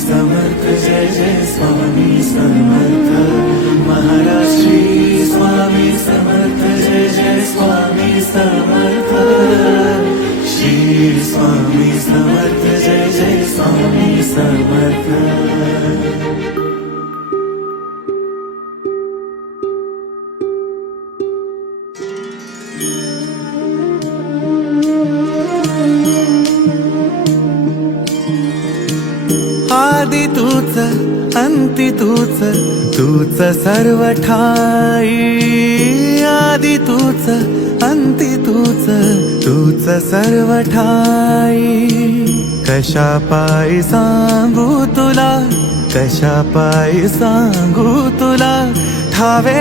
समर्थ जय जय स्वामी समर्थ महाराज श्री स्वामी समर्थ जय जय स्वामी समर्थ श्री स्वामी समर्थ जय जय स्वामी समर्थ। आदि तूच अंती तूच तूच सर्व ठाई आदि तूच अंती तूच तूच सर्व ठाई कशा पायी सांगू तुला कशा पायी सांगू तुला ठावे